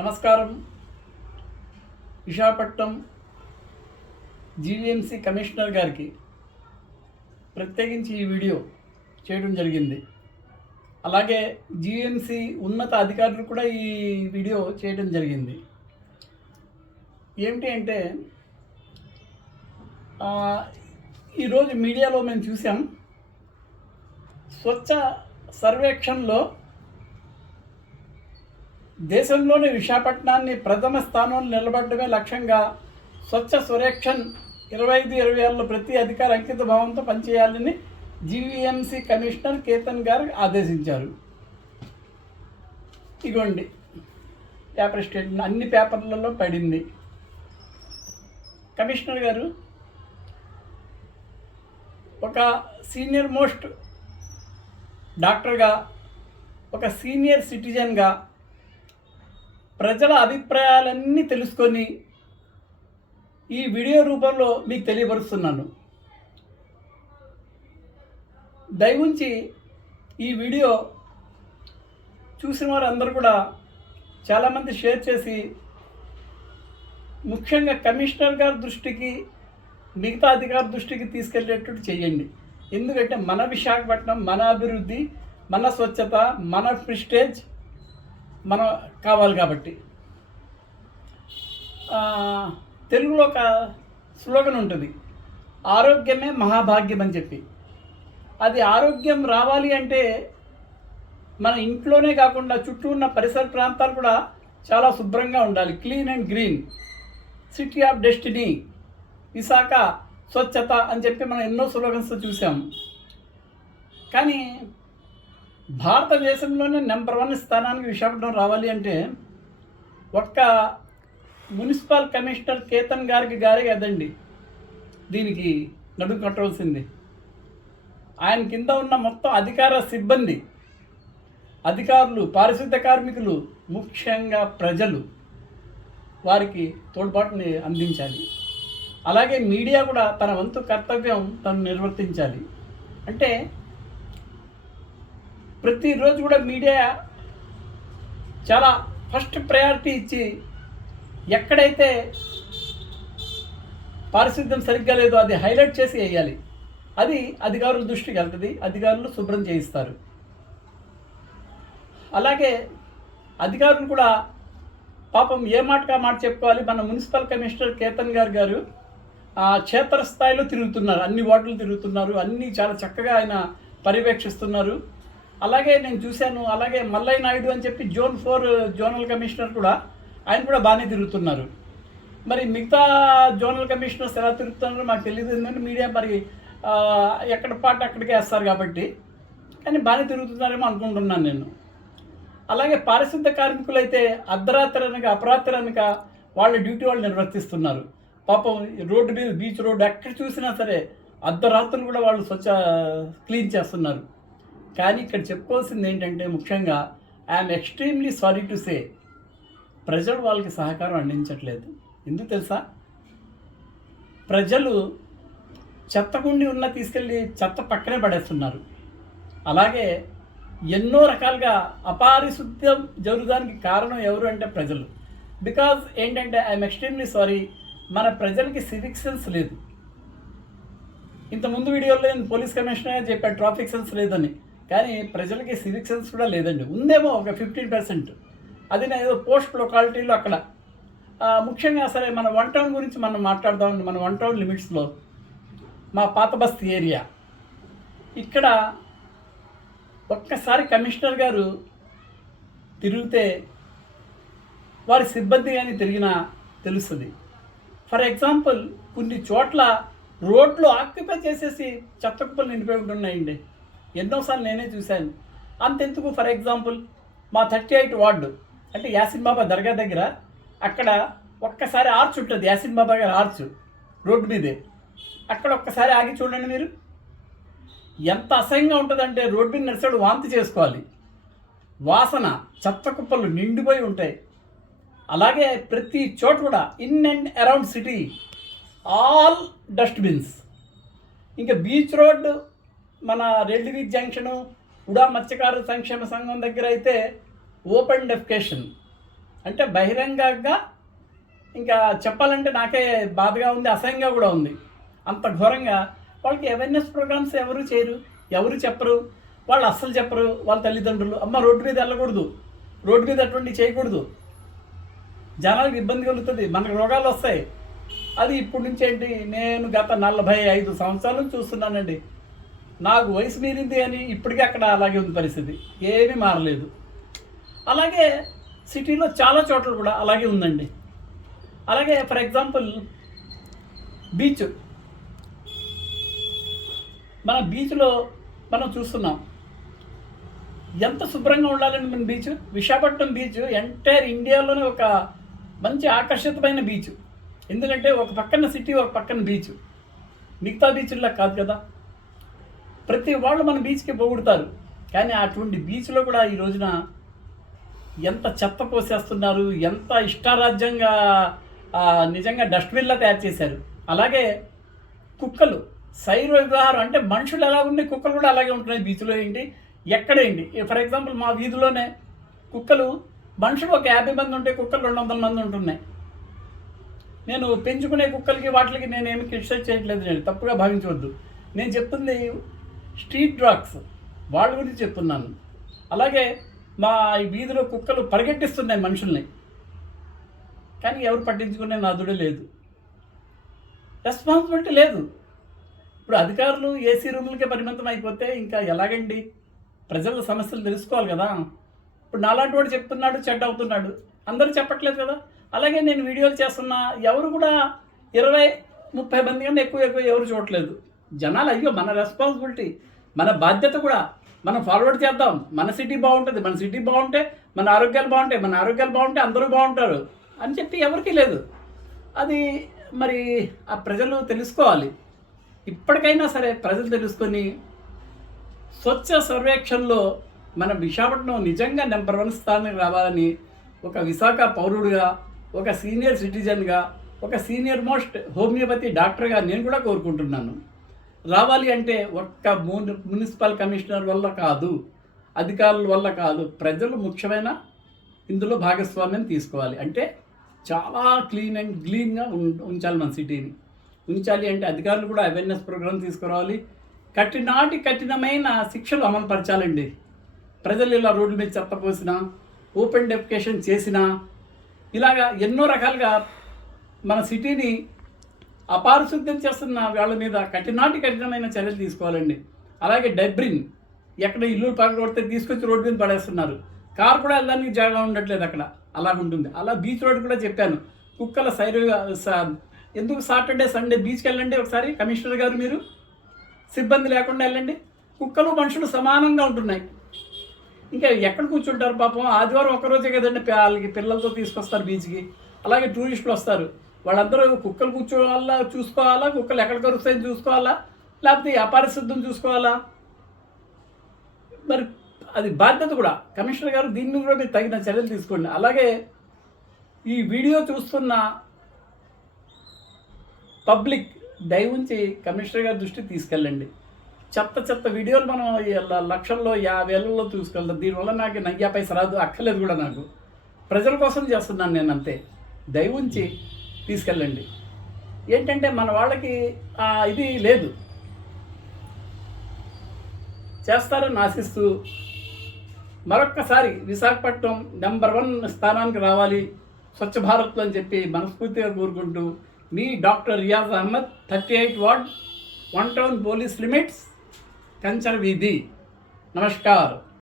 నమస్కారం. Visakhapatnam GVMC commissioner గారికి ప్రత్యేకించి ఈ వీడియో చేయడం జరిగింది. అలాగే జీవీఎంసీ ఉన్నత అధికారులు కూడా ఈ వీడియో చేయడం జరిగింది. ఏమిటి అంటే ఈరోజు మీడియాలో మేము చూసాం, స్వచ్ఛ సర్వేక్షణలో దేశంలోని విశాఖపట్నాన్ని ప్రథమ స్థానంలో నిలబడమే లక్ష్యంగా స్వచ్ఛ సర్వేక్షణ్ 25-26లో ప్రతి అధికారి అంకిత భావంతో పనిచేయాలని జీవీఎంసీ కమిషనర్ కేతన్ గారు ఆదేశించారు. ఇగోండి పేపర్ స్టేట్మెంట్ అన్ని పేపర్లలో పడింది. కమిషనర్ గారు ఒక సీనియర్ మోస్ట్ డాక్టర్గా, ఒక సీనియర్ సిటిజన్గా ప్రజల అభిప్రాయాలన్నీ తెలుసుకొని ఈ వీడియో రూపంలో మీకు తెలియపరుస్తున్నాను. దయవుంచి ఈ వీడియో చూసిన వారందరూ కూడా చాలామంది షేర్ చేసి, ముఖ్యంగా కమిషనర్ గారి దృష్టికి, మిగతా అధికారి దృష్టికి తీసుకెళ్ళేటట్టు చేయండి. ఎందుకంటే మన విశాఖపట్నం, మన అభివృద్ధి, మన స్వచ్ఛత, మన ప్రిస్టేజ్ మనం కావాలి కాబట్టి. తెలుగులో ఒక స్లోగన్ ఉంటుంది, ఆరోగ్యమే మహాభాగ్యం అని చెప్పి. అది ఆరోగ్యం రావాలి అంటే మన ఇంట్లోనే కాకుండా చుట్టూ ఉన్న పరిసర ప్రాంతాలు కూడా చాలా శుభ్రంగా ఉండాలి. Clean and green, city of destiny, Visakha స్వచ్ఛత అని చెప్పి మనం ఎన్నో స్లోగన్స్ చూసాం. కానీ భారతదేశంలోనే నెంబర్ 1 స్థానానికి విశాఖపట్నం రావాలి అంటే ఒక్క మున్సిపల్ కమిషనర్ కేతన్ గారే కదండి దీనికి నడుము కట్టవలసింది. ఆయన కింద ఉన్న మొత్తం అధికార సిబ్బంది, అధికారులు, పారిశుద్ధ కార్మికులు, ముఖ్యంగా ప్రజలు వారికి తోడ్పాటుని అందించాలి. అలాగే మీడియా కూడా తన వంతు కర్తవ్యం తను నిర్వర్తించాలి. అంటే ప్రతిరోజు కూడా మీడియా చాలా ఫస్ట్ ప్రయారిటీ ఇచ్చి ఎక్కడైతే పారిశుద్ధ్యం సరిగ్గా లేదో అది హైలైట్ చేసి వేయాలి. అది అధికారుల దృష్టికి వెళ్తుంది, అధికారులు శుభ్రం చేయిస్తారు. అలాగే అధికారులు కూడా పాపం ఏ మాటగా మాట చెప్పుకోవాలి. మన మున్సిపల్ కమిషనర్ కేతన్ గారు క్షేత్రస్థాయిలో తిరుగుతున్నారు, అన్ని వార్డులు తిరుగుతున్నారు, అన్నీ చాలా చక్కగా ఆయన పర్యవేక్షిస్తున్నారు. అలాగే నేను చూశాను, అలాగే మల్లయ్య నాయుడు అని చెప్పి Zone 4 జోనల్ కమిషనర్ కూడా, ఆయన కూడా బాగానే తిరుగుతున్నారు. మరి మిగతా జోనల్ కమిషనర్స్ ఎలా తిరుగుతున్నారో మాకు తెలియదు, ఎందుకంటే మీడియా మరి ఎక్కడ పాటు అక్కడికే వేస్తారు కాబట్టి. కానీ బాగానే తిరుగుతున్నారేమో అనుకుంటున్నాను నేను. అలాగే పారిశుద్ధ కార్మికులు అయితే అర్ధరాత్రి అనక అపరాత్రి అనక వాళ్ళ డ్యూటీ వాళ్ళు నిర్వర్తిస్తున్నారు. పాపం రోడ్డు మీద, బీచ్ రోడ్డు ఎక్కడ చూసినా సరే అర్ధరాత్రులు కూడా వాళ్ళు క్లీన్ చేస్తున్నారు. కానీ ఇక్కడ చెప్పుకోవాల్సింది ఏంటంటే, ముఖ్యంగా I'm extremely sorry to say, ప్రజలు వాళ్ళకి సహకారం అందించట్లేదు. ఎందుకు తెలుసా? ప్రజలు చెత్తకుండి ఉన్న తీసుకెళ్ళి చెత్త పక్కనే పడేస్తున్నారు. అలాగే ఎన్నో రకాలుగా అపారిశుద్ధ్యం జరుగుదానికి కారణం ఎవరు అంటే ప్రజలు. బికాజ్ ఏంటంటే ఐఎమ్ ఎక్స్ట్రీమ్లీ సారీ, మన ప్రజలకి సివిక్ సెన్స్ లేదు. ఇంతకుముందు వీడియోలో నేను పోలీస్ కమిషనర్ చెప్పాను ట్రాఫిక్ సెన్స్ లేదని, కానీ ప్రజలకి సివిక్ సెన్స్ కూడా లేదండి. ఉందేమో ఒక 15%. అది నేను ఏదో పోస్ట్ లొకాలిటీలో అక్కడ. ముఖ్యంగా సరే మన 1 టౌన్ గురించి మనం మాట్లాడదామండి. మన 1 టౌన్ లిమిట్స్లో మా పాత బస్తీ ఏరియా, ఇక్కడ ఒక్కసారి కమిషనర్ గారు తిరిగితే వారి సిబ్బంది కానీ తిరిగినా తెలుస్తుంది. ఫర్ ఎగ్జాంపుల్, కొన్ని చోట్ల రోడ్లు ఆక్యుపై చేసేసి చెత్త కుప్పలు నిండిపోయి ఉంటున్నాయండి. ఎన్నోసార్లు నేనే చూశాను. అంతెందుకు, ఫర్ ఎగ్జాంపుల్ మా 38 వార్డు అంటే యాసిన్ బాబా దర్గా దగ్గర, అక్కడ ఒక్కసారి ఆర్చ్ ఉంటుంది, యాసిన్ బాబా గారి ఆర్చ్ రోడ్డు మీదే. అక్కడ ఒక్కసారి ఆగి చూడండి మీరు, ఎంత అసహ్యంగా ఉంటుందంటే రోడ్డు మీద నడిచాడు వాంతి చేసుకోవాలి. వాసన, చెత్త కుప్పలు నిండిపోయి ఉంటాయి. అలాగే ప్రతి చోట కూడా in and around city all dustbins. ఇంకా బీచ్ రోడ్డు, మన రెడ్డివీధి జంక్షను, ఉడా మత్స్యకార సంక్షేమ సంఘం దగ్గర అయితే ఓపెన్ డెఫికేషన్. అంటే బహిరంగంగా ఇంకా చెప్పాలంటే నాకే బాధగా ఉంది, అసహ్యంగా కూడా ఉంది. అంత ఘోరంగా వాళ్ళకి అవేర్నెస్ ప్రోగ్రామ్స్ ఎవరు చేయరు, ఎవరు చెప్పరు, వాళ్ళు అస్సలు చెప్పరు. వాళ్ళ తల్లిదండ్రులు అమ్మ రోడ్డు మీద వెళ్ళకూడదు, రోడ్డు మీద అటువంటివి చేయకూడదు, జనాలకు ఇబ్బంది కలుగుతుంది, మనకు రోగాలు వస్తాయి. అది ఇప్పటి నుంచి ఏంటి, నేను గత 45 సంవత్సరాల నుంచి చూస్తున్నానండి. నాకు వయసు మీరింది అని ఇప్పటికీ అక్కడ అలాగే ఉంది పరిస్థితి, ఏమీ మారలేదు. అలాగే సిటీలో చాలా చోట్ల కూడా అలాగే ఉందండి. అలాగే ఫర్ ఎగ్జాంపుల్ బీచ్, మన బీచ్లో మనం చూస్తున్నాం ఎంత శుభ్రంగా ఉండాలండి మన బీచ్. విశాఖపట్నం బీచ్ ఎంటైర్ ఇండియాలోనే ఒక మంచి ఆకర్షితమైన బీచ్. ఎందుకంటే ఒక పక్కన సిటీ, ఒక పక్కన బీచ్. మిగతా బీచ్లా కాదు కదా. ప్రతి వాళ్ళు మన బీచ్కి పొగుడుతారు, కానీ అటువంటి బీచ్లో కూడా ఈ రోజున ఎంత చెత్త పోసేస్తున్నారు, ఎంత ఇష్టారాజ్యంగా నిజంగా డస్ట్బిన్లా తయారు చేశారు. అలాగే కుక్కలు శైర విహారం, అంటే మనుషులు ఎలా ఉన్నాయి కుక్కలు కూడా అలాగే ఉంటున్నాయి బీచ్లో. ఏంటి ఎక్కడేంటి, ఫర్ ఎగ్జాంపుల్ మా వీధిలోనే కుక్కలు, మనుషులు ఒక 50 మంది ఉంటే కుక్కలు 200 మంది ఉంటున్నాయి. నేను పెంచుకునే కుక్కలకి వాటికి నేనేమి క్రిటిసైజ్ చేయట్లేదు, నేను తప్పుగా భావించవద్దు. నేను చెప్తుంది స్ట్రీట్ డాగ్స్ వాళ్ళ గురించి చెప్తున్నాను. అలాగే మా ఈ వీధిలో కుక్కలు పరిగెట్టిస్తున్నాయి మనుషుల్ని, కానీ ఎవరు పట్టించుకునే నాదుడే లేదు, రెస్పాన్సిబిలిటీ లేదు. ఇప్పుడు అధికారులు ఏసీ రూములకే పరిమితం అయిపోతే ఇంకా ఎలాగండి? ప్రజల సమస్యలు తెలుసుకోవాలి కదా. ఇప్పుడు నాలాంటి వాడు చెప్తున్నాడు, చెడ్డ అవుతున్నాడు, అందరూ చెప్పట్లేదు కదా. అలాగే నేను వీడియోలు చేస్తున్నా, ఎవరు కూడా 20-30 మంది కన్నా ఎక్కువ ఎవరు చూడట్లేదు. జనాలు అయ్యో మన రెస్పాన్సిబిలిటీ, మన బాధ్యత కూడా మనం ఫార్వర్డ్ చేద్దాం. మన సిటీ బాగుంటుంది, మన సిటీ బాగుంటే మన ఆరోగ్యాలు బాగుంటాయి, మన ఆరోగ్యాలు బాగుంటే అందరూ బాగుంటారు అని చెప్పి ఎవరికీ లేదు. అది మరి ఆ ప్రజలు తెలుసుకోవాలి. ఇప్పటికైనా సరే ప్రజలు తెలుసుకొని స్వచ్ఛ సర్వేక్షణలో మన విశాఖపట్నం నిజంగా నెంబర్ 1 స్థానానికి రావాలని ఒక విశాఖ పౌరుడిగా, ఒక సీనియర్ సిటిజన్గా, ఒక సీనియర్ మోస్ట్ హోమియోపతి డాక్టర్గా నేను కూడా కోరుకుంటున్నాను. రావాలి అంటే ఒక్క మున్సిపల్ కమిషనర్ వల్ల కాదు, అధికారుల వల్ల కాదు, ప్రజలు ముఖ్యమైన ఇందులో భాగస్వామ్యం తీసుకోవాలి. అంటే చాలా క్లీన్ అండ్ క్లీన్గా ఉంచాలి మన సిటీని. ఉంచాలి అంటే అధికారులు కూడా అవేర్నెస్ ప్రోగ్రామ్ తీసుకురావాలి. కఠినమైన శిక్షలు అమలు పరచాలండి. ప్రజలు ఇలా రోడ్ల మీద చెత్త పోసినా, ఓపెన్ డెఫికేషన్ చేసినా, ఇలాగా ఎన్నో రకాలుగా మన సిటీని అపారిశుద్ధ్యం చేస్తున్న వాళ్ళ మీద కఠినమైన చర్యలు తీసుకోవాలండి. అలాగే డెబ్రిన్ ఎక్కడ ఇల్లు పగలగొడితే తీసుకొచ్చి రోడ్డు మీద పడేస్తున్నారు. కారు కూడా వెళ్ళడానికి జాగా ఉండట్లేదు అక్కడ, అలాగుంటుంది. అలా బీచ్ రోడ్ కూడా చెప్పాను, కుక్కల ఎందుకు సాటర్డే సండే బీచ్కి వెళ్ళండి ఒకసారి, కమిషనర్ గారు మీరు సిబ్బంది లేకుండా వెళ్ళండి. కుక్కలు మనుషులు సమానంగా ఉంటున్నాయి. ఇంకా ఎక్కడ కూర్చుంటారు పాపం, ఆదివారం ఒక్కరోజే కదండి వాళ్ళకి పిల్లలతో తీసుకొస్తారు బీచ్కి. అలాగే టూరిస్టులు వస్తారు, వాళ్ళందరూ కుక్కలు కూర్చోవాలా, చూసుకోవాలా, కుక్కలు ఎక్కడ కరుస్తాయని చూసుకోవాలా, లేకపోతే అపారిశుద్ధం చూసుకోవాలా. మరి అది బాధ్యత కూడా. కమిషనర్ గారు దీన్ని కూడా మీరు తగిన చర్యలు తీసుకోండి. అలాగే ఈ వీడియో చూస్తున్న పబ్లిక్ దయవుంచి కమిషనర్ గారి దృష్టికి తీసుకెళ్ళండి. చెత్త వీడియోలు మనం లక్షల్లో 50,000లో తీసుకెళ్తాం. దీనివల్ల నాకు 90 పైసలు రాదు, అక్కర్లేదు కూడా నాకు. ప్రజల కోసం చేస్తున్నాను నేను, అంతే. దయవుంచి తీసుకెళ్ళండి. ఏంటంటే మన వాళ్ళకి ఇది లేదు, చేస్తారని ఆశిస్తూ మరొక్కసారి విశాఖపట్నం నెంబర్ 1 స్థానానికి రావాలి స్వచ్ఛ భారత్లో అని చెప్పి మనస్ఫూర్తిగా కోరుకుంటూ, మీ doctor Riyaz Ahmed, 38 ward, 1 town police limits, Kanchar వీధి. నమస్కారం.